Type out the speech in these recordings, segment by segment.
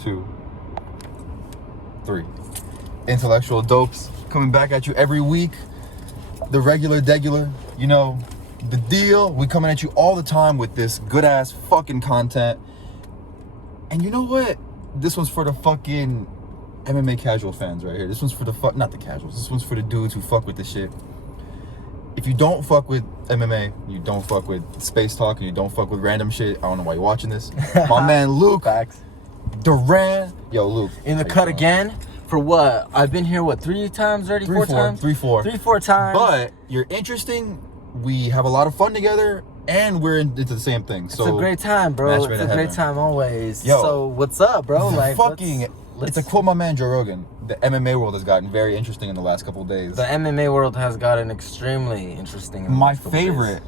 2, 3. Intellectual Dopes coming back at you every week. The regular, you know, the deal. We coming at you all the time with this good ass fucking content. And you know what? This one's for the fucking MMA casual fans right here. This one's for the not the casuals. This one's for the dudes who fuck with the shit. If you don't fuck with MMA, you don't fuck with space talk, and you don't fuck with random shit, I don't know why you're watching this. My man Luke, Duran. Yo, Luke. In the cut again? For what? I've been here, 3 times already? 4 times? 3-4 times. But you're interesting. We have a lot of fun together, and we're into the same thing. It's a great time, bro. It's a great time always. Yo, so what's up, bro? Like, it's a quote my man Joe Rogan. The MMA world has gotten very interesting in the last couple of days. The MMA world has gotten extremely interesting. My favorite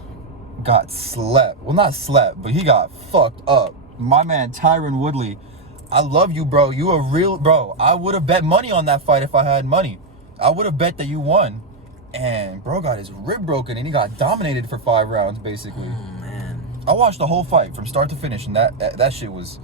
got slept. Well, not slept, but he got fucked up. My man Tyron Woodley. I love you, bro. You a real bro. I would have bet money on that fight if I had money. I would have bet that you won. And bro got his rib broken and he got dominated for 5 rounds, basically. Oh, man. I watched the whole fight from start to finish, and that shit was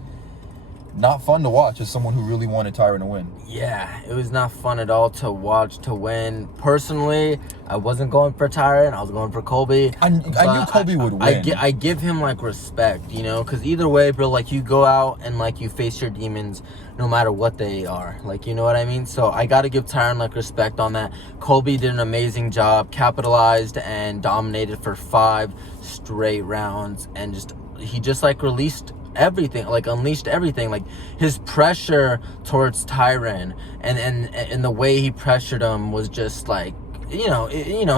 not fun to watch as someone who really wanted Tyron to win. Yeah, it was not fun at all to watch, to win. Personally, I wasn't going for Tyron. I was going for Colby. I knew Colby would win. I give him, like, respect, you know? Because either way, bro, like, you go out and, like, you face your demons no matter what they are. Like, you know what I mean? So I got to give Tyron, like, respect on that. Colby did an amazing job, capitalized and dominated for 5 straight rounds. And he just, like, released everything, like unleashed everything, like his pressure towards Tyron and the way he pressured him was just like, you know,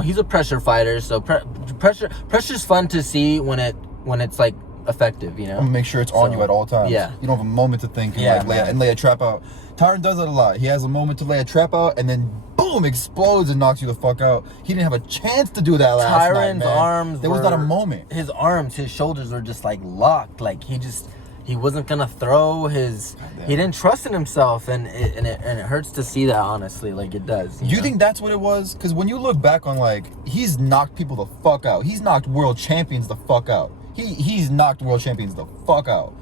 he's a pressure fighter, so pressure's fun to see when it's like effective, you know. Make sure it's on you at all times. Yeah, you don't have a moment to think and lay a trap out. Tyron does it a lot. He has a moment to lay a trap out and then boom, explodes and knocks you the fuck out. He didn't have a chance to do that last night, man. Tyron's arms, there was not a moment. His arms, his shoulders were just like locked. Like he wasn't gonna throw his. He didn't trust in himself, and it hurts to see that, honestly. Like, it does. You think that's what it was? Because when you look back on, like, he's knocked people the fuck out. He's knocked world champions the fuck out. He's knocked world champions the fuck out.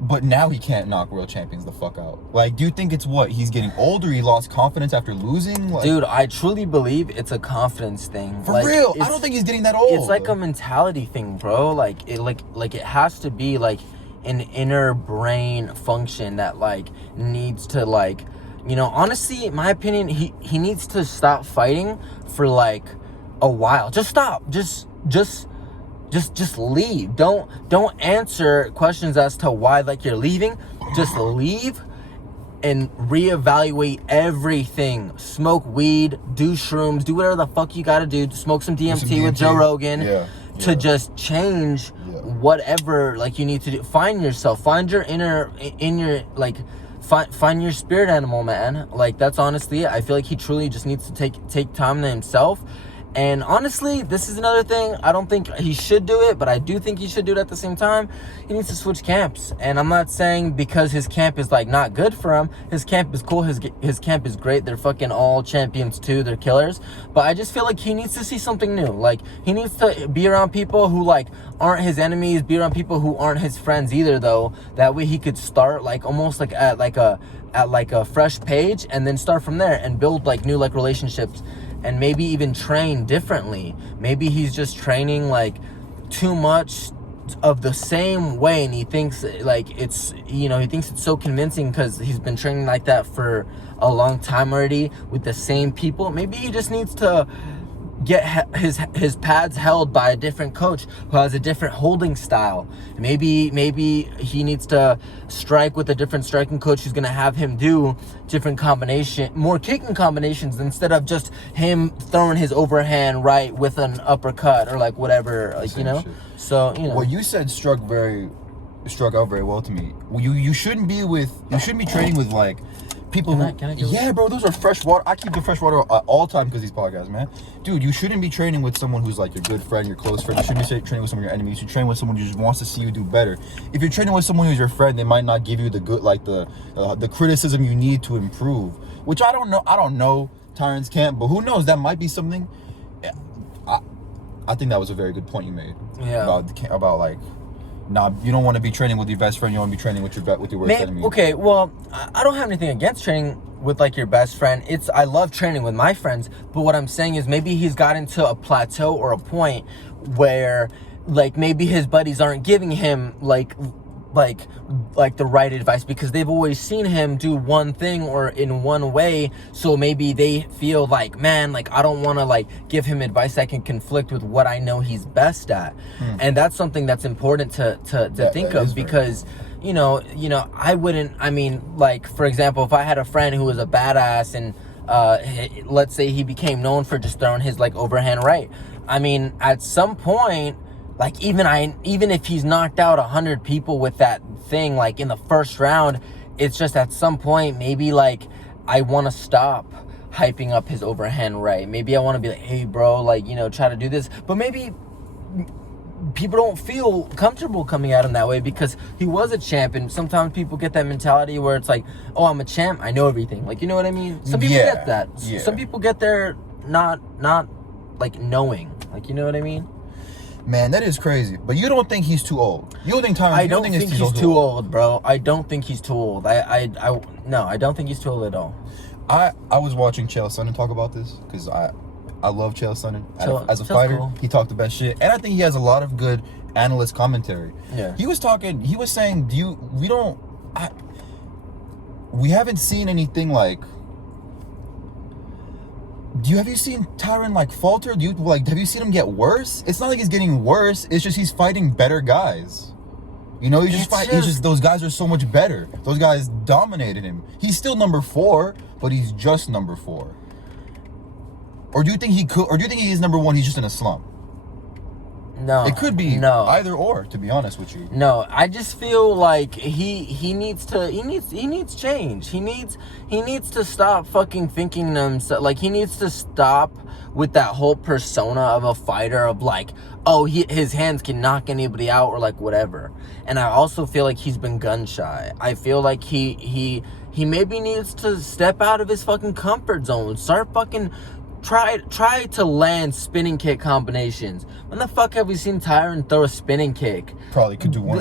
But now he can't knock world champions the fuck out. Like, do you think it's what? He's getting older? He lost confidence after losing? Like, dude, I truly believe it's a confidence thing. For real? I don't think he's getting that old. It's like a mentality thing, bro. Like it has to be like an inner brain function that like needs to, like, you know, honestly, in my opinion, he needs to stop fighting for like a while. Just stop. Just leave. Don't answer questions as to why, like, you're leaving. Just leave and reevaluate everything. Smoke weed, do shrooms, do whatever the fuck you gotta do. Smoke some DMT with Joe Rogan to just change whatever, like, you need to do. Find yourself. Find your like, find your spirit animal, man. Like, that's honestly it. I feel like he truly just needs to take time to himself. And honestly, this is another thing. I don't think he should do it, but I do think he should do it at the same time. He needs to switch camps. And I'm not saying because his camp is, like, not good for him. His camp is cool. His camp is great. They're fucking all champions too. They're killers. But I just feel like he needs to see something new. Like, he needs to be around people who, like, aren't his enemies. Be around people who aren't his friends either, though. That way he could start, like, almost like at a fresh page, and then start from there and build, like, new, like, relationships. And maybe even train differently. Maybe he's just training, like, too much of the same way, and he thinks, like, it's, you know, he thinks it's so convincing because he's been training like that for a long time already with the same people. Maybe he just needs to get his pads held by a different coach who has a different holding style. Maybe he needs to strike with a different striking coach who's gonna have him do different more kicking combinations instead of just him throwing his overhand right with an uppercut or, like, whatever, like, you know. Shit. So, you know, what you said struck out very well to me. You shouldn't be training with, like, people yeah, bro, those are fresh water. I keep the fresh water all the time because these podcasts, man. Dude, you shouldn't be training with someone who's, like, your good friend, your close friend. You shouldn't be training with some of your enemies. You should train with someone who just wants to see you do better. If you're training with someone who's your friend, they might not give you the good, like, the criticism you need to improve. Which I don't know Tyron's camp, but who knows? That might be something. I think that was a very good point you made. Yeah. About like, nah, you don't want to be training with your best friend. You want to be training with your worst enemy. Okay, well, I don't have anything against training with like your best friend. I love training with my friends, but what I'm saying is maybe he's gotten to a plateau or a point where like maybe his buddies aren't giving him like the right advice because they've always seen him do one thing or in one way, so maybe they feel like, man, like I don't want to like give him advice that can conflict with what I know he's best at. And that's something that's important to think of, because you know I mean, like, for example, if I had a friend who was a badass and let's say he became known for just throwing his like overhand right, I mean, at some point, like, even if he's knocked out 100 people with that thing, like in the first round, it's just at some point, maybe like I want to stop hyping up his overhand right. Maybe I want to be like, hey bro, like, you know, try to do this. But maybe people don't feel comfortable coming at him that way because he was a champ. And sometimes people get that mentality where it's like, oh, I'm a champ, I know everything. Like, you know what I mean? Some people get that. Yeah. Some people get there not like knowing. Like, you know what I mean? Man, that is crazy. But you don't think he's too old? You don't think Tyron? I don't think he's too old, bro. I don't think he's too old. No, I don't think he's too old at all. I was watching Chael Sonnen talk about this because I love Chael Sonnen as a fighter. Cool. He talked the best shit, and I think he has a lot of good analyst commentary. Yeah. He was saying, we haven't seen anything like. Have you seen Tyron like falter? Have you seen him get worse? It's not like he's getting worse. It's just he's fighting better guys. You know, those guys are so much better. Those guys dominated him. He's still number 4, but he's just number 4. Or do you think he's number 1? He's just in a slump. No, it could be either or. To be honest with you, no. I just feel like he needs change. He needs to stop fucking thinking himself. Like, he needs to stop with that whole persona of a fighter of like, oh, his hands can knock anybody out or like whatever. And I also feel like he's been gun shy. I feel like he maybe needs to step out of his fucking comfort zone. Start fucking. Try to land spinning kick combinations. When the fuck have we seen Tyron throw a spinning kick? Probably could do one.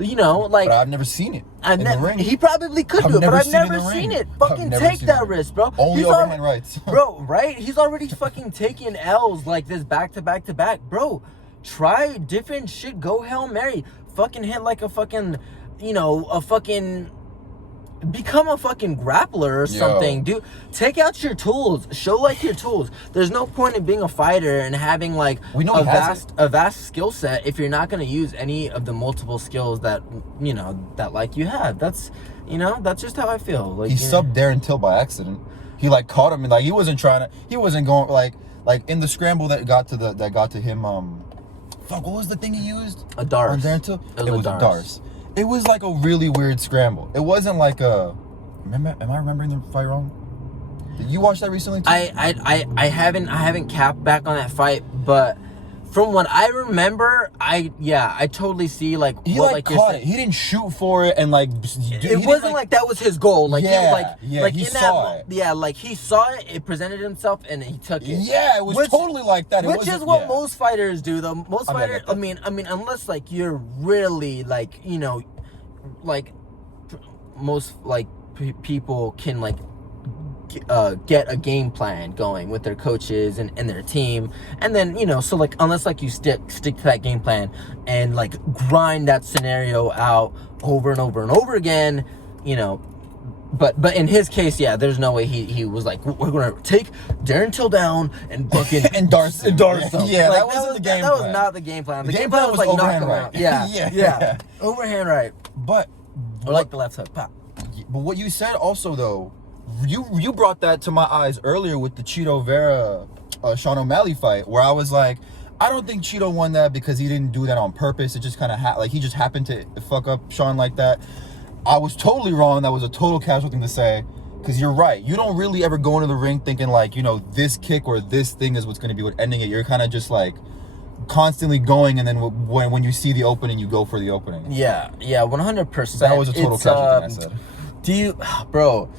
You know, like. But I've never seen it in the ring. He probably could do it, but I've never seen it. Fucking take that risk, bro. Only overhand rights. Bro, right? He's already fucking taking L's like this back to back to back. Bro, try different shit. Go Hail Mary. Fucking hit like a fucking, become a fucking grappler or something, dude. Take out your tools. Show like your tools. There's no point in being a fighter and having like a vast skill set if you're not gonna use any of the multiple skills that like you have. That's just how I feel. Like, he subbed Darren Till by accident. He like caught him and like he wasn't going like in the scramble that got to him. What was the thing he used? A Darce. On Darren Till? It was a Darce. It was like a really weird scramble. It wasn't like a. Am I remembering the fight wrong? Did you watch that recently too? I haven't capped back on that fight, but from what I remember, I totally see like he what, like caught it. He didn't shoot for it and like. It wasn't like that was his goal. Like he saw it. Yeah, like he saw it. It presented himself and he took it. Yeah, it was totally like that. Which is what most fighters do. Though most fighters, I mean, unless like you're really like like most like people can like get a game plan going with their coaches and their team, and then so like unless like you stick to that game plan and like grind that scenario out over and over and over again, but in his case, there's no way he was like, we're gonna take Darren Till down and fucking and Darce him. Yeah, like, that wasn't the game plan. That was not the game plan. The game plan was like knock him right. out. Yeah. Overhand right. But or like the left hook pop. But what you said also though, you brought that to my eyes earlier with the Cheeto Vera Sean O'Malley fight, where I was like, I don't think Cheeto won that because he didn't do that on purpose. It just kind of he just happened to fuck up Sean like that. I was totally wrong. That was a total casual thing to say, because you're right. You don't really ever go into the ring thinking like, this kick or this thing is what's going to be what ending it. You're kind of just like constantly going, and then when you see the opening, you go for the opening. Yeah, 100%. That was a total casual thing I said. Do you, bro?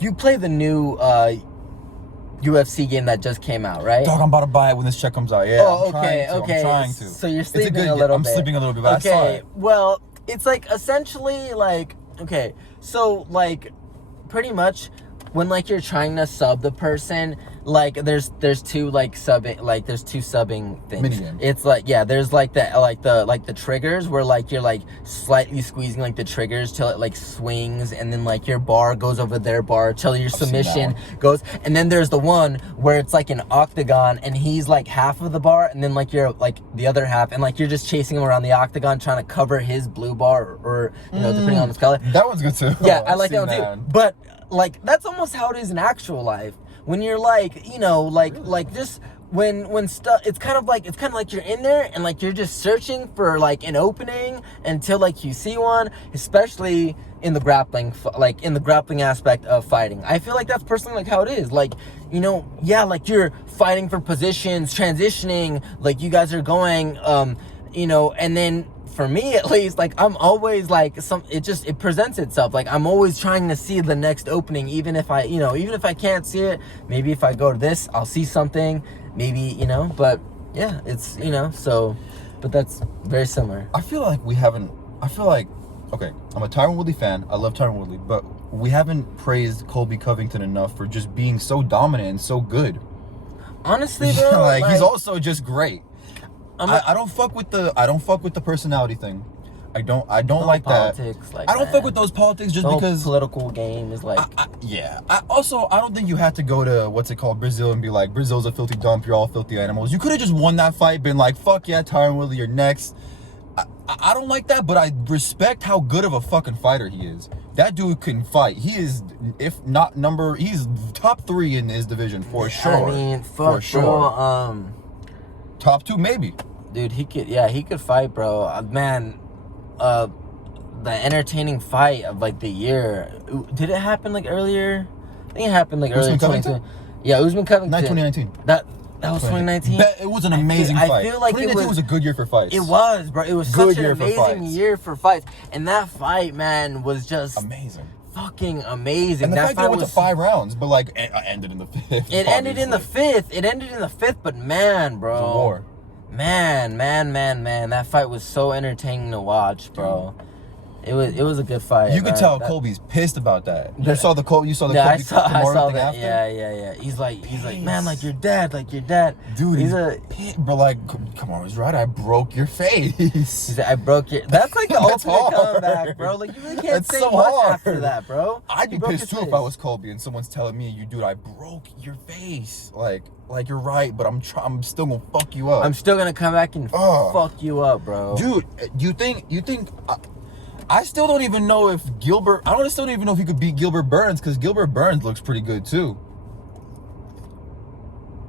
You play the new UFC game that just came out, right? Dog, I'm about to buy it when this check comes out. Yeah, Oh, I'm okay, trying to. okay. I'm trying to. So you're It's sleeping good, a little I'm bit. sleeping a little bit, but I saw Okay, it. well, it's like essentially like, okay, so like pretty much when like you're trying to sub the person, like there's two like subbing, like there's two subbing things. Minigames. It's like, yeah, there's like the triggers where like you're like slightly squeezing like the triggers till it like swings, and then like your bar goes over their bar till your submission goes. And then there's the one where it's like an octagon and he's like half of the bar and then like you're like the other half, and like you're just chasing him around the octagon trying to cover his blue bar, or you know, depending on his color. That one's good too. Yeah, I like that one too. But like that's almost how it is in actual life. When you're like, you know, like just when stuff, it's kind of like you're in there and like you're just searching for like an opening until like you see one, especially in the grappling aspect of fighting. I feel like that's personally like how it is. Like, you know, yeah, like you're fighting for positions, transitioning, like you guys are going, you know, and then for me at least, like I'm always like it presents itself. Like I'm always trying to see the next opening, even if I can't see it, maybe if I go to this, I'll see something, maybe, you know, but yeah, it's, you know, so, but that's very similar. I feel like, okay, I'm a Tyron Woodley fan. I love Tyron Woodley, but we haven't praised Colby Covington enough for just being so dominant and so good. Honestly, bro, like he's also just great. I don't fuck with the personality thing. I don't like politics, that. like I don't that. fuck with those politics just the whole because political game is like yeah. I don't think you had to go to what's it called, Brazil, and be like, Brazil's a filthy dump, you're all filthy animals. You could have just won that fight, been like, fuck yeah, Tyron Woodley, you're next. I don't like that, but I respect how good of a fucking fighter he is. That dude can fight. He is, if not he's top 3 in his division for sure. I mean, fuck, for sure. Bro, top 2 maybe. Dude, he could fight, bro. Man, the entertaining fight of like the year. Did it happen like earlier? I think it happened like earlier. Yeah, Usman Covington. 2019. That was 2019. It was an amazing fight. I feel like 2019 was a good year for fights. It was, bro. It was good such an amazing year for fights, and that fight, man, was just amazing. Fucking amazing. And the that fact fight that it went to 5 rounds, but like ended in the 5th. It ended in the 5th, but man, bro. It was a war. Man, that fight was so entertaining to watch, bro. It was a good fight. You could tell Colby's pissed about that. You saw the Colby I saw that. After? Yeah. He's like, man, like you're dead. Dude, he's bro, like, come on, he's right. I broke your face. He said, I broke your. That's like the ultimate comeback, bro. Like you really can't say so much hard. after that, bro. I'd be pissed too if I was Colby and someone's telling me, dude, I broke your face. Like you're right, but I'm still gonna fuck you up. I'm still gonna come back and fuck you up, bro. Dude, you think? I still don't even know if Gilbert. I still don't even know if he could beat Gilbert Burns, because Gilbert Burns looks pretty good too.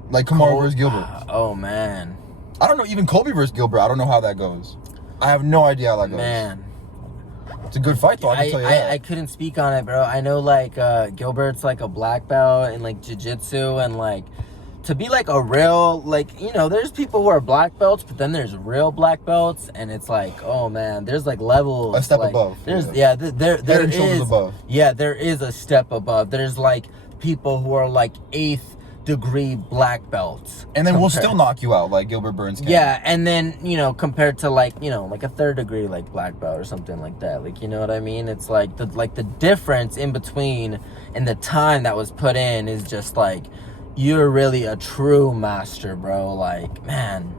Like Kamaru versus Gilbert. Oh man. I don't know. Even Colby versus Gilbert. I don't know how that goes. I have no idea how that goes. Man. It's a good fight though. I can tell you that. I couldn't speak on it, bro. I know like Gilbert's like a black belt in like jiu-jitsu, and like to be like a real, like, you know, there's people who are black belts, but then there's real black belts, and it's like, oh man, there's like levels. A step like, above. There's there is above. Yeah, there is a step above. There's like people who are like 8th degree black belts, and then we'll still knock you out like Gilbert Burns can. Yeah, and then, you know, compared to like, you know, like a 3rd degree like black belt or something like that, like, you know what I mean? It's like the difference in between and the time that was put in is just like, you're really a true master, bro. Like, man,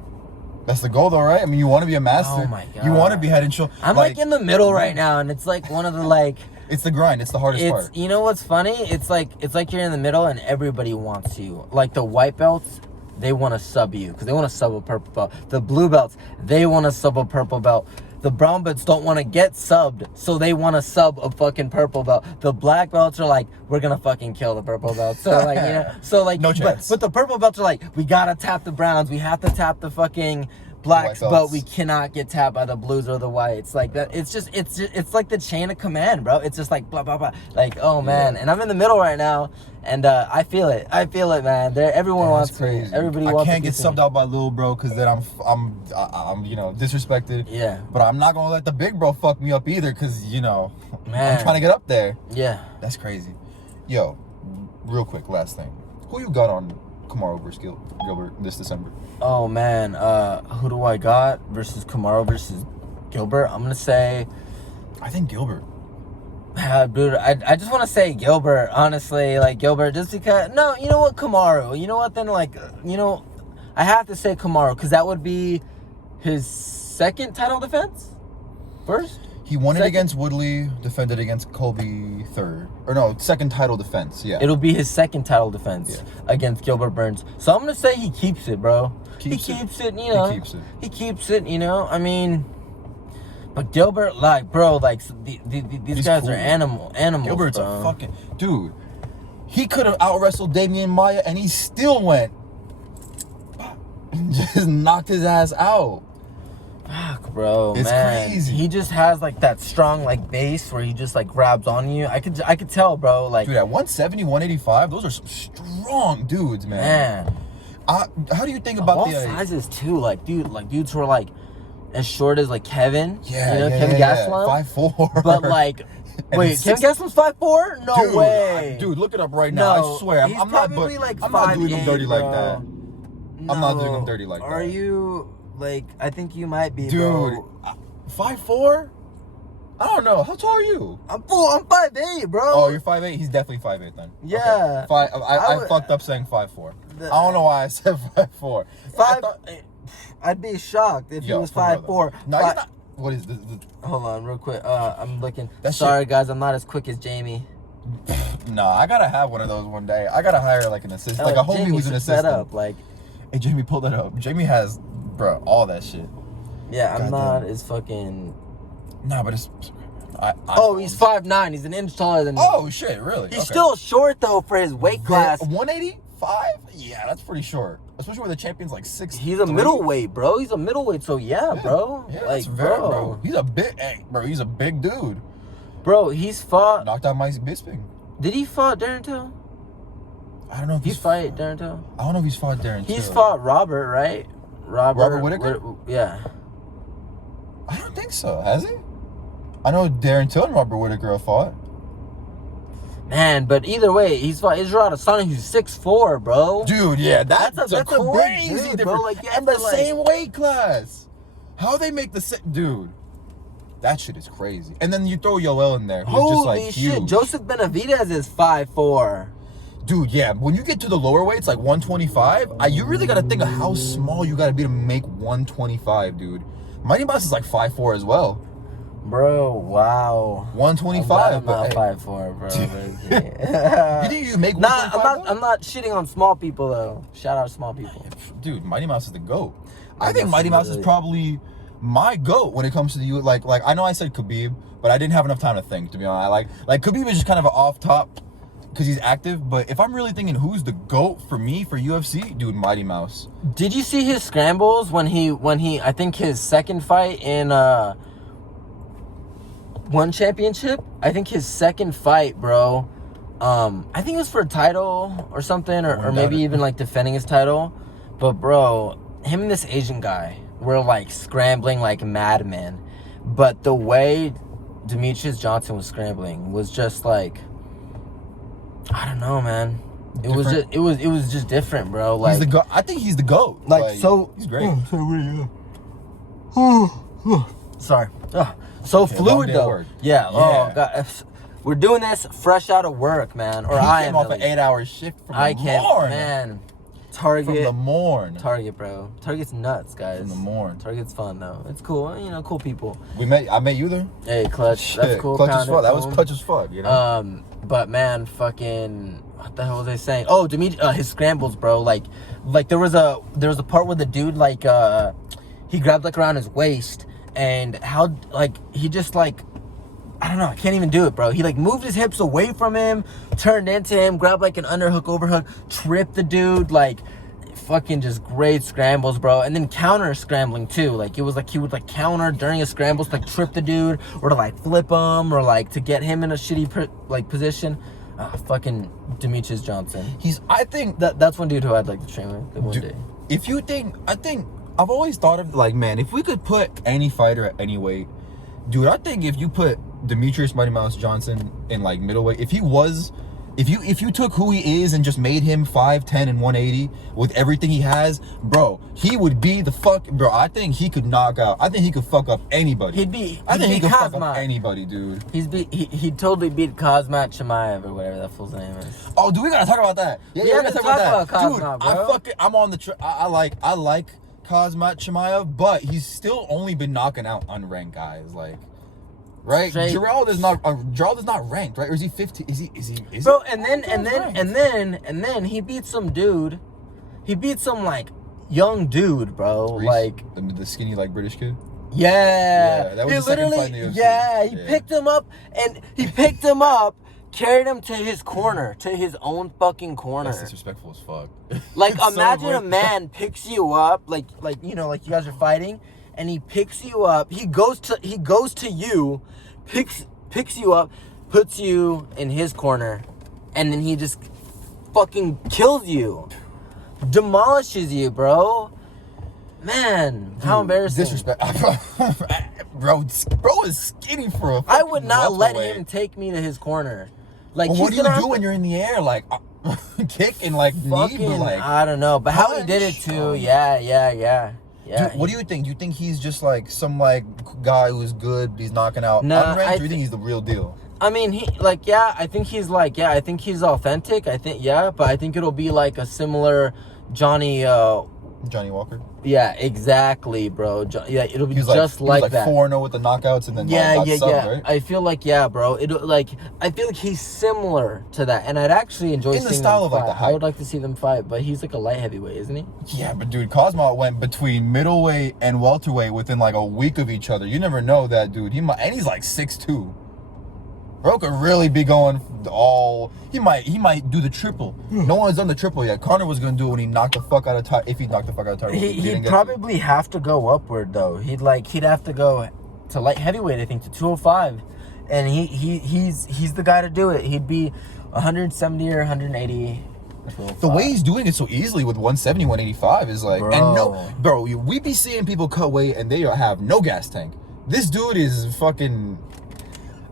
that's the goal though, right? I mean, you want to be a master. Oh my god, you want to be head and shoulder. I'm like in the middle right now, and it's like one of the like it's the grind. It's the hardest part. You know what's funny? It's like you're in the middle and everybody wants you. Like the white belts, they want to sub you because they want to sub a purple belt. The blue belts, they want to sub a purple belt. The brown belts don't want to get subbed, so they want to sub a fucking purple belt. The black belts are like, we're gonna fucking kill the purple belt. So like, you know, so like, no chance. But the purple belts are like, we gotta tap the browns. We have to tap the fucking blacks, but we cannot get tapped by the blues or the whites. Like that, it's like the chain of command, bro. It's just like blah blah blah. Like, oh man, and I'm in the middle right now, and I feel it, man. Everyone wants me. Everybody wants. I can't get subbed out by little bro because then I'm you know, disrespected. Yeah. But I'm not gonna let the big bro fuck me up either, because, you know, man, I'm trying to get up there. Yeah. That's crazy. Yo, real quick, last thing. Who you got on Kamaru versus Gilbert this December? Oh man, who do I got versus Kamaru versus Gilbert? I'm gonna say, I think Gilbert. dude, I just want to say Gilbert, honestly, like Gilbert, just because. No, you know what, Kamaru. You know what? Then I have to say Kamaru because that would be his second title defense. First. He won it against Woodley, defended against Colby third. Or no, second title defense, yeah. It'll be his second title defense against Gilbert Burns. So I'm going to say he keeps it, bro. He keeps it, you know. He keeps it, you know. I mean, but Gilbert, like, bro, like, these guys are animals, Gilbert's bro. a fucking... Dude, he could have out-wrestled Damian Maya, and he still went and just knocked his ass out. Fuck, bro, it's man. crazy. He just has like that strong like base where he just like grabs on you. I could tell, bro. Like, dude, at 170, 185, those are some strong dudes, man. How do you think about all the sizes too? Like, dudes who are like as short as like Kevin. Yeah, you know, Kevin Gastelum. 5'4". But like, wait, Kevin Gastelum's 5'4"? No way. Dude, look it up right now. No, I swear, he's I'm not probably like I'm not doing 5'8", him dirty like bro. that. No. I'm not doing him dirty like that. Are you? Like, I think you might be, dude. Bro. 5'4"? I don't know. How tall are you? I'm 5'8", bro. Oh, you're 5'8"? He's definitely 5'8" then. Yeah. Okay. I fucked up saying 5'4". I don't know why I said 5'4". I'd be shocked if he was 5'4". No, you're not. What is this? Hold on, real quick. I'm looking. Sorry, guys. I'm not as quick as Jamie. No, I gotta have one of those one day. I gotta hire like an assistant, like a homie who's an assistant. Up, like, hey, Jamie, pull that up. Jamie has, bro, all that shit. Yeah, I'm not as fucking. Nah, but it's. He's 5'9". He's an inch taller than me. Oh shit, really? He's still short though for his weight class. 185? Yeah, that's pretty short. Especially where the champion's like 6'. He's a middleweight, bro. He's a middleweight, so yeah, bro. Yeah, like, that's very, bro. He's a big, bro. He's a big dude. Bro, he's fought. Knocked out Mike Bisping. Did he fought Darren Till? I don't know if he's fought Darren Till. I don't know if he's fought Darren Till. He's fought Robert, right? Robert Whittaker? Yeah. I don't think so. Has he? I know Darren Till and Robert Whittaker have fought. Man, but either way, he's fought Israel Adesanya, who's 6'4", bro. Dude, yeah, that's a crazy big dude, difference. Bro. Like, and the same weight class. How they make the same... Dude, that shit is crazy. And then you throw Yoel in there, who's just like shit, huge. Joseph Benavidez is 5'4". Dude, yeah, when you get to the lower weights, like 125, you really got to think of how small you got to be to make 125, dude. Mighty Mouse is like 5'4" as well. Bro, wow. 125. I'm not 5'4", bro. You think you make 125? I'm not shitting on small people though. Shout out to small people. Dude, Mighty Mouse is the GOAT. I think Mighty Mouse is probably my GOAT when it comes to the like I know I said Khabib, but I didn't have enough time to think, to be honest. Like Khabib is just kind of an off top because he's active, but if I'm really thinking who's the GOAT for me for UFC, dude, Mighty Mouse. Did you see his scrambles when he I think his second fight in one championship? I think his second fight, bro. I think it was for a title or something, or maybe even like defending his title. But bro, him and this Asian guy were like scrambling like madmen. But the way Demetrius Johnson was scrambling was just like, I don't know, man. It was just different, bro. Like, he's the GOAT. I think he's the GOAT. Like, so he's great. Sorry. So fluid though. Yeah. Oh god. We're doing this fresh out of work, man. Or I came off an 8-hour shift from the morn. Man. Target. From the morn. Target, bro. Target's nuts, guys. From the morn. Target's fun though. It's cool. You know, cool people. I met you there. Hey, Clutch. Shit, that's cool. Clutch as fuck. That was Clutch as fuck, you know. But man, fucking, what the hell was I saying? Oh, his scrambles, bro. Like there was a part where the dude he grabbed like around his waist, and how like he just like, I don't know, I can't even do it, bro. He like moved his hips away from him, turned into him, grabbed like an underhook, overhook, tripped the dude, like fucking just great scrambles, bro. And then counter scrambling too. Like it was like he would like counter during his scrambles, like trip the dude, or to like flip him, or like to get him in a shitty position. Fucking Demetrius Johnson. I think that's one dude who I'd like to train with one day. If you think, I've always thought of like, man, if we could put any fighter at any weight, dude, I think if you put Demetrius Mighty Mouse Johnson in like middleweight, if he was If you took who he is and just made him 5'10" and 180 with everything he has, bro, he would be the fuck, bro. I think he could knock out. I think he could fuck up anybody. I think he could fuck up anybody, dude. He'd totally beat Kazmat Chimaev or whatever that fool's name is. Oh, dude, we gotta talk about that. Yeah, we gotta talk about Kazmat, bro. Dude, I'm on the. I like Kazmat Chimaev, but he's still only been knocking out unranked guys, like. Right, Gerald is not ranked, right? Or is he 15? Is he? Bro, and then he beat some dude. He beat some like young dude, bro. Reese? Like the skinny like British kid. Yeah, that was his second fight in the UFC. Yeah, he picked him up carried him to his corner, to his own fucking corner. That's disrespectful as fuck. Like imagine a man picks you up, like you know, like you guys are fighting. And he picks you up. He goes to you, picks you up, puts you in his corner, and then he just fucking kills you, demolishes you, bro. Man, how embarrassing! Disrespect, bro is skinny for a. I would not let him take me to his corner. Like, well, what do you do when you're in the air, like kick and like fucking, knee, like I don't know, but how he did it too, yeah. Dude, what do you think? Do you think he's just like some like guy who's good, he's knocking out unranked, or do you think he's the real deal? I mean, I think he's authentic. But I think it'll be like a similar Johnny Walker. Yeah, exactly, bro. It'll be just like that. 4-0 with the knockouts and then right? I feel like bro. I feel like he's similar to that, and I'd actually enjoy seeing the style of like the height. I would like to see them fight, but he's like a light heavyweight, isn't he? Yeah, but dude, Kazmat went between middleweight and welterweight within like a week of each other. You never know that dude. He's like 6'2". Bro could really be going all. He might do the triple. No one's done the triple yet. Conor was gonna do it when he knocked the fuck out of Tyron. If he knocked the fuck out of Tyron, he'd probably have to go upward though. He'd have to go to light heavyweight, I think, to 205, and he's the guy to do it. He'd be 170 or 180. The way he's doing it so easily with 170, 185 is like, we be seeing people cut weight and they have no gas tank. This dude is fucking.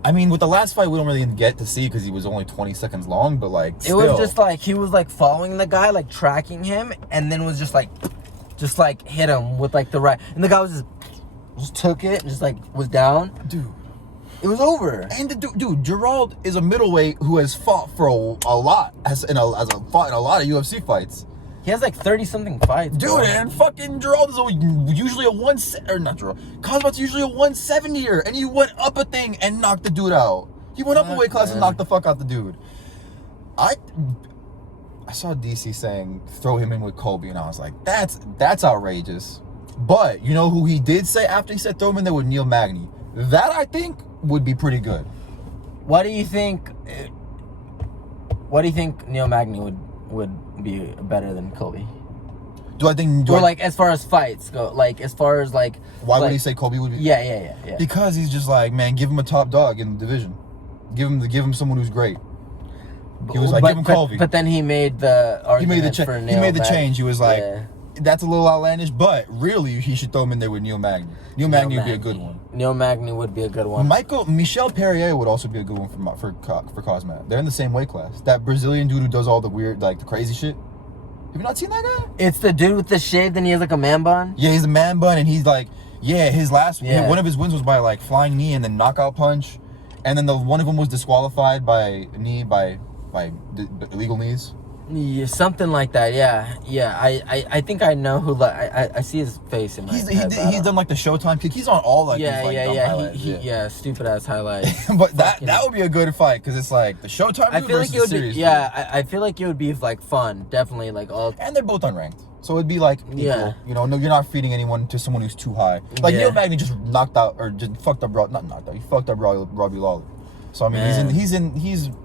I mean, with the last fight, we don't really get to see because he was only 20 seconds long, but like, still. It was just like, he was like following the guy, like tracking him, and then was just like hit him with like the right, and the guy was just took it and just like was down. Dude. It was over. And dude, Gerald is a middleweight who has fought for a lot, fought in a lot of UFC fights. He has like 30-something fights, dude, bro. And fucking Gerald is usually Kazmat's usually a 170er, and he went up a thing and knocked the dude out. He went up a weight class and knocked the fuck out the dude. I saw DC saying throw him in with Colby, and I was like, that's outrageous. But you know who he did say after he said throw him in there with Neil Magny? That I think would be pretty good. What do you think Neil Magny would be better than Colby? As far as fights go, like as far as like why would he say Colby would be? Yeah. Because he's just like, man, give him a top dog in the division. Give him someone who's great. He was like, give him Colby. But then he made the argument for Neil. He made the change. He was like, that's a little outlandish, but really he should throw him in there with Neil Magny. Neil Magny would be a good one. Neil Magny would be a good one. Michel Perrier would also be a good one for Kazmat. They're in the same weight class. That Brazilian dude who does all the weird, like the crazy shit. Have you not seen that guy? It's the dude with the shave, then he has like a man bun? Yeah, he's a man bun, and he's like, one of his wins was by like flying knee and then knockout punch. And then one of them was disqualified by illegal knees. Yeah, something like that. Yeah. I think I know who. I see his face in my head. He's done like the Showtime kick. He's on all like stupid ass highlights. But that would be a good fight because it's like the Showtime. I feel like it would be. I feel like it would be like fun. Definitely like all. And they're both unranked, so it'd be like equal. Yeah. You know, no, you're not feeding anyone to someone who's too high. Like Neil Magny just knocked out or just fucked up. Not knocked out. He fucked up Robbie Lawler. So I mean, he's in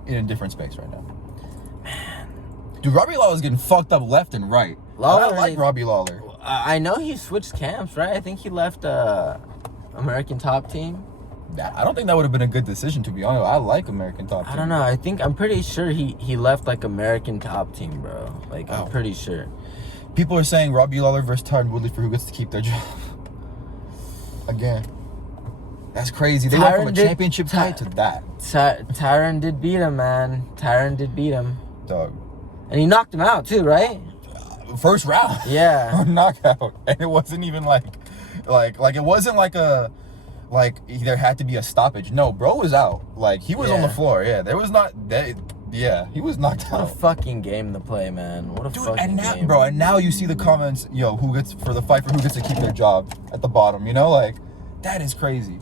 a different space right now. Dude, Robbie Lawler's getting fucked up left and right. I like Robbie Lawler. I know he switched camps, right? I think he left American Top Team. I don't think that would have been a good decision, to be honest. I like American Top Team. I don't know. I'm pretty sure he left like American Top Team, bro. Like, I'm pretty sure. People are saying Robbie Lawler versus Tyron Woodley for who gets to keep their job. Again. That's crazy. They went from a Tyron championship fight to that. Tyron did beat him, man. Tyron did beat him. Dog. And he knocked him out too, right? First round. Yeah. Knockout. And it wasn't even like it wasn't like there had to be a stoppage. No, bro was out. Like, he was on the floor. Yeah, there was not that. Yeah, he was knocked out. What a fucking game to play, man. What a fucking game. Bro, and now you see the comments, who gets to keep their job at the bottom, like, that is crazy.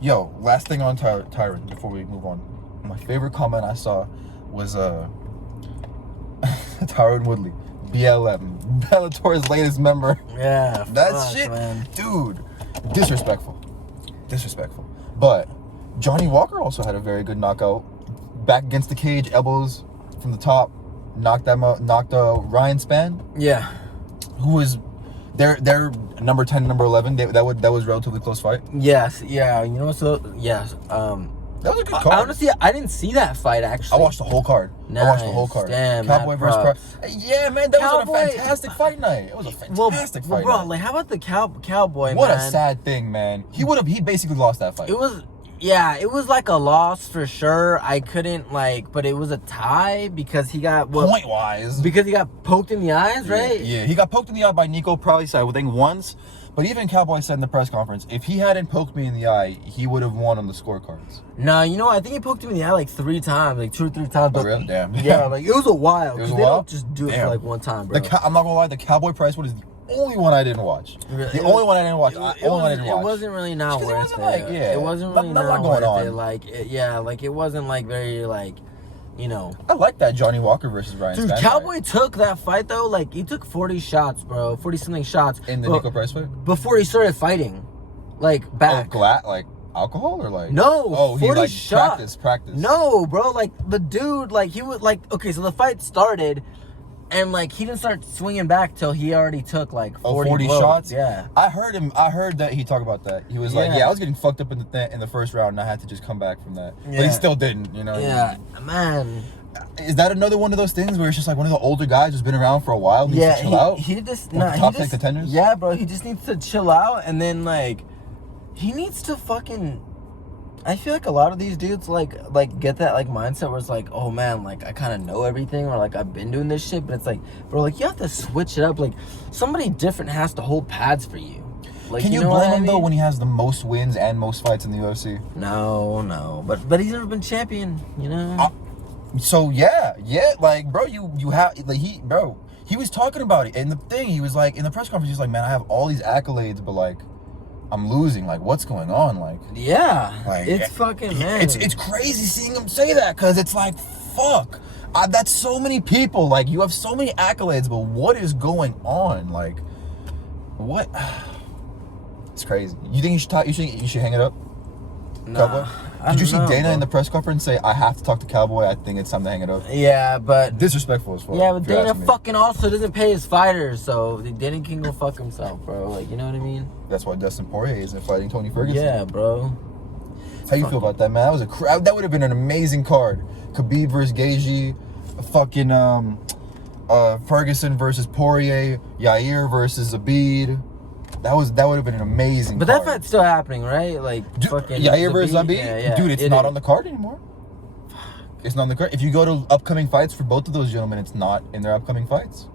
Yo, last thing on Tyron before we move on. My favorite comment I saw was Tyron Woodley, BLM, Bellator's latest member. Yeah, that shit, man. Dude, disrespectful. But Johnny Walker also had a very good knockout. Back against the cage, elbows from the top, knocked Ryan Spann. Yeah, who was their number 10, number 11. That was relatively close fight. Yes, yeah. You know, so yes. That was a good card. Honestly, I didn't see that fight actually. I watched the whole card. Nice. Damn, Cowboy versus Yeah, man, that was a fantastic fight night. It was a fantastic fight bro, night. like, how about the Cowboy? What man? A sad thing, man. He basically lost that fight. It was like a loss for sure. I couldn't but it was a tie because he got point wise. Because he got poked in the eyes, right? Yeah, he got poked in the eye by Nico probably, I would think once. But even Cowboy said in the press conference, if he hadn't poked me in the eye, he would have won on the scorecards. No, I think he poked him in the eye like 3 times, like 2 or 3 times. Oh, really? Damn. Yeah, like it was a while. It was a they while? don't just do it for like one time, bro. I'm not gonna lie, the Cowboy price one is the only one I didn't watch. The only one I didn't watch. It wasn't really not worth it. It wasn't really not worth it. It wasn't like very I like that Johnny Walker versus Ryan Spann. Cowboy took that fight though. Like, he took 40 shots, bro. 40 something shots in the Nico Price fight before he started fighting. Like, back. Like alcohol or like no. Oh, 40 he like shots. Practice. No, bro. Like, the dude, like, he was like, okay, so the fight started. And like, he didn't start swinging back till he already took like 40 shots. Yeah, I heard that he talked about that. He was like, I was getting fucked up in the first round, and I had to just come back from that. But he still didn't, Yeah, man. Is that another one of those things where it's just like one of the older guys who's been around for a while needs to chill out? He just top 10 contenders. Yeah, bro. He just needs to chill out, and then like, he needs to fucking. I feel like a lot of these dudes like get that like mindset where it's like, oh man, like I kind of know everything, or like I've been doing this shit, but it's like, bro, like you have to switch it up. Like, somebody different has to hold pads for you. Like, can you blame him though when he has the most wins and most fights in the UFC? No, but he's never been champion, So yeah, like bro, you have like he was talking about it, and the thing he was like in the press conference, he's like, man, I have all these accolades, but like, I'm losing. Like, what's going on? Like, yeah, like, it's fucking, man. It's crazy seeing him say that, because it's like, fuck, that's so many people. Like, you have so many accolades, but what is going on? Like, what? It's crazy. You think you should hang it up? Nah, Cowboy? Did you see Dana in the press conference say, I have to talk to Cowboy, I think it's time to hang it up? Yeah, but disrespectful as fuck. Yeah, but Dana fucking also doesn't pay his fighters, so Dana can go fuck himself, bro. Like, you know what I mean? That's why Dustin Poirier isn't fighting Tony Ferguson. Yeah, bro. How you feel about that, man? That would have been an amazing card. Khabib versus Gaethje, fucking Ferguson versus Poirier, Yair versus Zabid. That would have been an amazing But card. that fight's still happening, right? Like, fucking Yair versus Zabid? Yeah, dude, it's not on the card anymore. It's not on the card. If you go to upcoming fights for both of those gentlemen, it's not in their upcoming fights.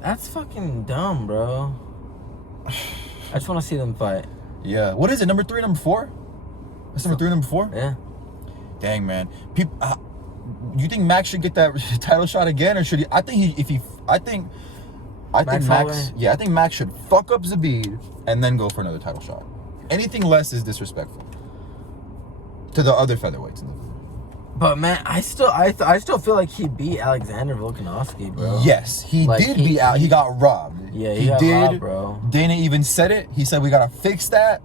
That's fucking dumb, bro. I just want to see them fight. Yeah. What is it? Number 3, number 4? That's number 3, number 4? Yeah. Dang, man. People, you think Max should get that title shot again, or should he? I think Max should fuck up Zabid and then go for another title shot. Anything less is disrespectful to the other featherweights in the division. But man, I still feel like he beat Alexander Volkanovski, bro. Yes, he did beat out. He got robbed. Yeah, he got robbed, bro. Dana even said it. He said we gotta fix that,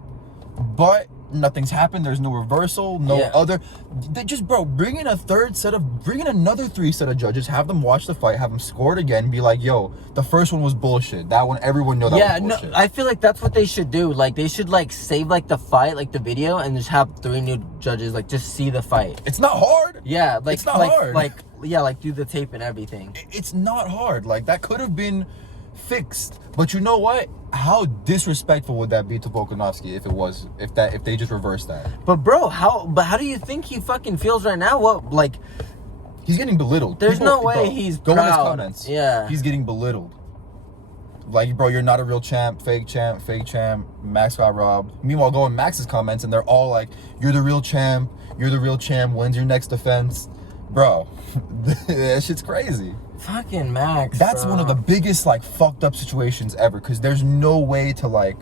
but nothing's happened. There's no reversal, other. They just, bro, bring in another 3 set of judges, have them watch the fight, have them score it again, be like, yo, the first one was bullshit. That one, everyone know that was bullshit. No, I feel like that's what they should do. Like, they should like save like the fight, like the video, and just have 3 new judges like just see the fight. It's not hard. Yeah, like it's not hard. Like do the tape and everything. It's not hard. Like, that could have been fixed. But you know what? How disrespectful would that be to Volkanovski if they just reversed that? But bro, how do you think he fucking feels right now? What, like, he's getting belittled. There's no way he's go proud. in his comments. Yeah. He's getting belittled. Like, bro, you're not a real champ, fake champ. Max got robbed. Meanwhile, go in Max's comments and they're all like, you're the real champ. When's your next defense? Bro, that shit's crazy. Fucking Max. That's one of the biggest, like, fucked up situations ever. Because there's no way to, like,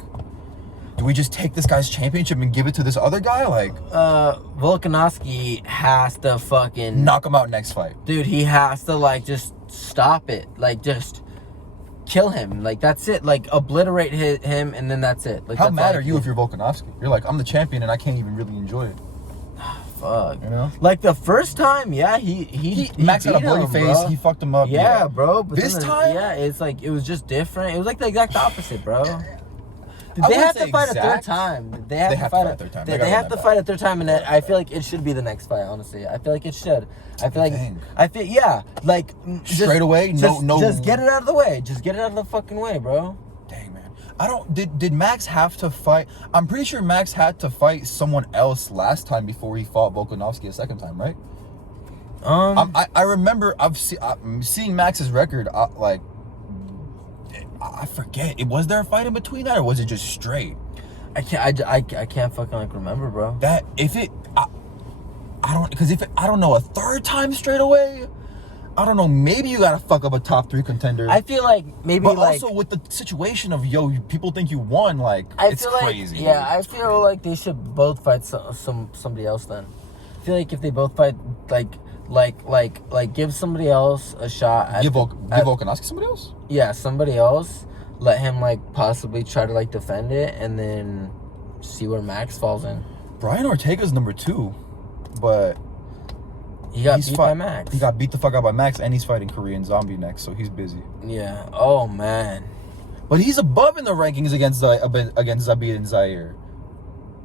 do we just take this guy's championship and give it to this other guy? Like, Volkanovski has to fucking knock him out next fight. Dude, he has to, like, just stop it. Like, just kill him. Like, that's it. Like, obliterate him, and then that's it. Like, how mad are you if you're Volkanovski? You're like, I'm the champion and I can't even really enjoy it. Fuck. You know? Like, the first time, yeah, he Max had a bloody face. bro. He fucked him up. Yeah, bro. But this time? Yeah, it's like, it was just different. It was like the exact opposite, bro. Did I they have wouldn't to say fight exact. a third time? They have to fight a third time. They gotta have run to that fight back. a third time, and I feel like it should be the next fight. Honestly, I feel like it should. I feel like think? yeah, like Straight away? No. Just get it out of the way. Just get it out of the fucking way, bro. Dang, man. Did Max have to fight? I'm pretty sure Max had to fight someone else last time before he fought Volkanovski a second time, right? I remember I'm seeing Max's record. I forget. Was there a fight in between that, or was it just straight? I can't fucking, like, remember, bro. That I don't know, a third time straight away. I don't know. Maybe you gotta fuck up a top 3 contender. I feel like maybe, but like, also with the situation of people think you won. Like, it's feel crazy. Like, yeah, I feel like they should both fight somebody else. Then I feel like if they both fight, like give somebody else a shot. Give Volkanovski somebody else. Yeah, somebody else. Let him, like, possibly try to, like, defend it, and then see where Max falls in. Brian Ortega's number 2, but he got beat by Max. He got beat the fuck out by Max, and he's fighting Korean Zombie next, so he's busy. Yeah. Oh man. But he's above in the rankings against Zabit and Zaire.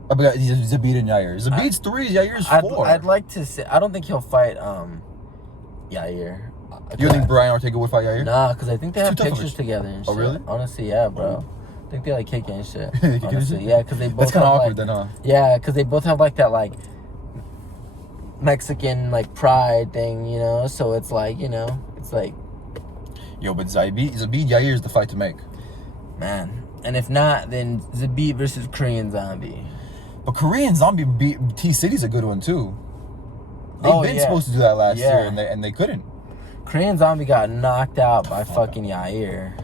Zabit and Yair. Zabit's 3, Yair's 4. I'd like to say, I don't think he'll fight Yair. You think Brian Ortega would fight Yair? Nah, because I think they have too tough pictures together and shit. Oh, really? Honestly, yeah, bro. I think they, like, kick and shit. Kick Honestly, and shit? yeah, because they both That's kind of have, awkward like, then, huh? yeah, because they both have, like, that, like, Mexican, like, pride thing, you know? So it's like, you know, it's like... Yo, but Zabit Yair is the fight to make. Man. And if not, then Zabit versus Korean Zombie. But Korean Zombie beat T-City's a good one, too. They've been supposed to do that last year, and they couldn't. Korean Zombie got knocked out by fucking Yair.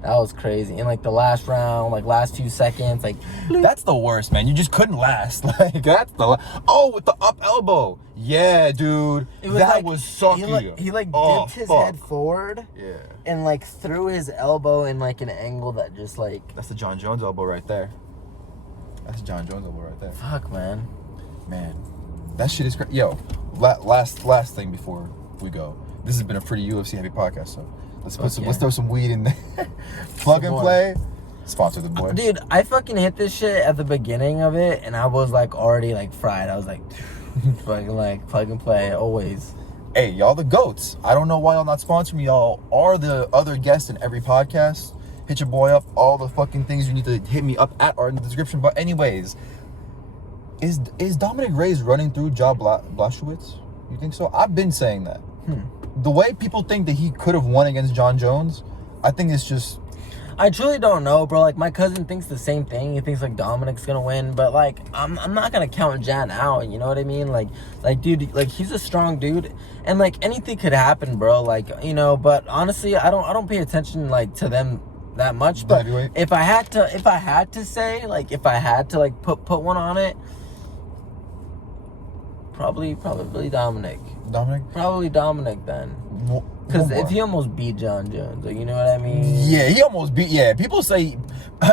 That was crazy. In, like, the last round, like, last few seconds, like... That's the worst, man. You just couldn't last. Like, that's the... Oh, with the up elbow. Yeah, dude. That was sucky. He dipped his head forward. Yeah. And, like, threw his elbow in, like, an angle that just, like... That's the John Jones elbow right there. That's the John Jones elbow right there. Fuck, man. Man. That shit is crazy. Yo, last thing before we go. This has been a pretty UFC heavy podcast, so let's throw some weed in there. Plug and play. Sponsor the boy. Dude, I fucking hit this shit at the beginning of it, and I was, like, already, like, fried. I was like, fucking, like, plug and play always. Hey, y'all the GOATs. I don't know why y'all not sponsoring me. Y'all are the other guests in every podcast. Hit your boy up. All the fucking things you need to hit me up at are in the description. But anyways, is Dominic Reyes running through Job Blachowicz? You think so? I've been saying that. The way people think that he could have won against John Jones, I think it's just... I truly don't know, bro. Like, my cousin thinks the same thing. He thinks, like, Dominic's gonna win, but, like, I'm not gonna count Jan out. You know what I mean? Like, dude, like, he's a strong dude, and, like, anything could happen, bro. Like, you know. But honestly, I don't pay attention, like, to them that much. But if I had to say, like, if I had to, like, put one on it, probably Dominic. Probably Dominic then. Because if he almost beat John Jones, like, you know what I mean? Yeah, he almost beat. Yeah, people say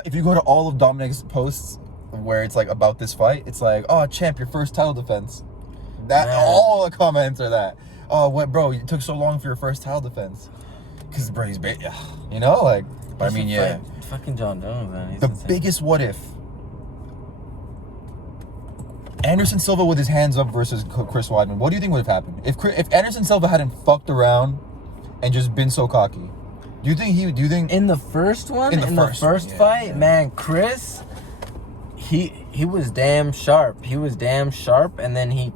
if you go to all of Dominic's posts where it's like about this fight, it's like, oh, champ, your first title defense. All the comments are that. Oh, what, bro? It took so long for your first title defense. Because bro, he's you know, like. But I mean, yeah. Fucking John Jones, man. The biggest what if. Anderson Silva with his hands up versus Chris Weidman. What do you think would have happened if Anderson Silva hadn't fucked around and just been so cocky? Do you think in the first one, In the first one, fight, yeah. man, Chris, he was damn sharp. He was damn sharp, and then he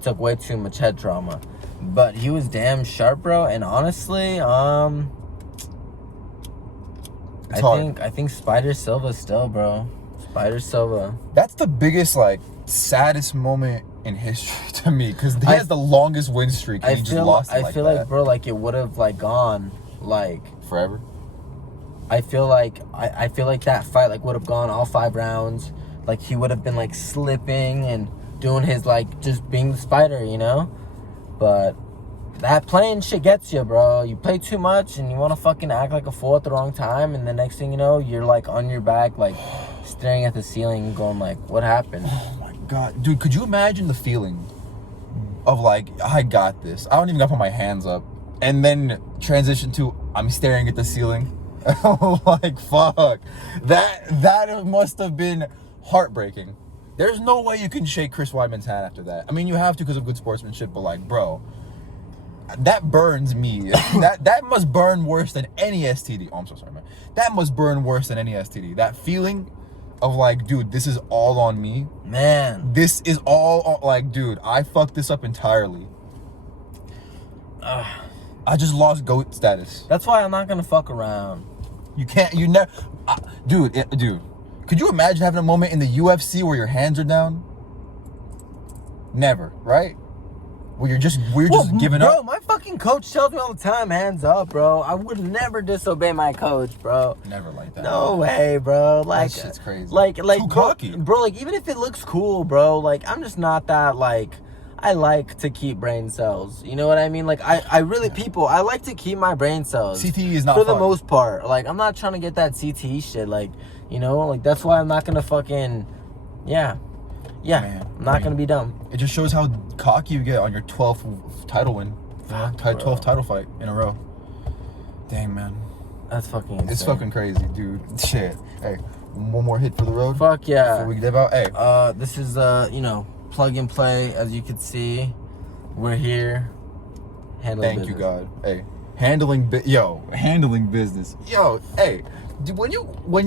took way too much head trauma. But he was damn sharp, bro. And honestly, It's hard. I think Spider Silva still, bro. Spider Silva. That's the biggest, like, saddest moment in history to me, because he has the longest win streak, and he just lost it like I feel that. like, bro, like it would have like gone like Forever. I feel like that fight like would have gone all 5 rounds. Like he would have been like slipping and doing his like just being the Spider, you know? But that playing shit gets you, bro. You play too much and you want to fucking act like a fool at the wrong time, and the next thing you know, you're like on your back, like staring at the ceiling and going like, what happened? Oh my god, dude, could you imagine the feeling of like, I got this, I don't even gotta put my hands up, and then transition to I'm staring at the ceiling? Like, fuck, that must have been heartbreaking. There's no way you can shake Chris Weidman's hand after that. I mean, you have to because of good sportsmanship, but like, bro, that burns me. that must burn worse than any STD. Oh, I'm so sorry, man. That must burn worse than any STD. That feeling of like, dude, this is all on me. Man, This is all like, dude, I fucked this up entirely. I just lost GOAT status. that's why I'm not gonna fuck around. You can't, you never, dude, could you imagine having a moment in the UFC where your hands are down? Never, right? Where you're just giving bro, up. my fucking coach tells me all the time, hands up, bro. I would never disobey my coach, bro. Never like that. No way, bro. Like, that shit's crazy. Like, Too bro, cocky. bro. Like, even if it looks cool, bro. Like, I'm just not that. Like, I like to keep brain cells. You know what I mean? Like, I really, people, I like to keep my brain cells. CTE is not for fun. the most part. Like, I'm not trying to get that CTE shit. Like, you know, like that's why I'm not gonna fucking, yeah, Man, I'm not gonna be dumb. It just shows how cocky you get on your 12th title win. Fuck, 12th bro. title fight in a row. Dang, man. That's fucking insane. It's fucking crazy, dude. Shit. Hey, one more hit for the road. Fuck yeah. Before we dip out. Hey. This is you know, plug and play. As you can see, we're here. Handling Thank you, business. God. Hey, handling business. Yo, hey, when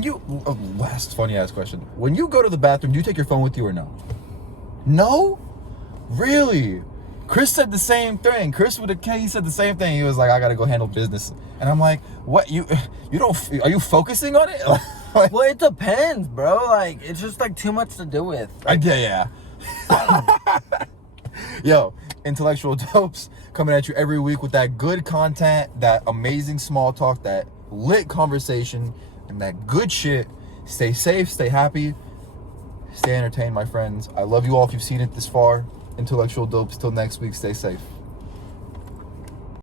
you last funny ass question. When you go to the bathroom, do you take your phone with you or no? No? Really? Chris said the same thing. He said the same thing. He was like, I gotta go handle business. And I'm like, what? You don't, are you focusing on it? Like, Well, it depends, bro. Like, it's just like too much to do with. yeah. Yo, intellectual dopes coming at you every week with that good content, that amazing small talk, that lit conversation, and that good shit. Stay safe, stay happy, stay entertained, my friends. I love you all if you've seen it this far. Intellectual dopes. Till next week, stay safe.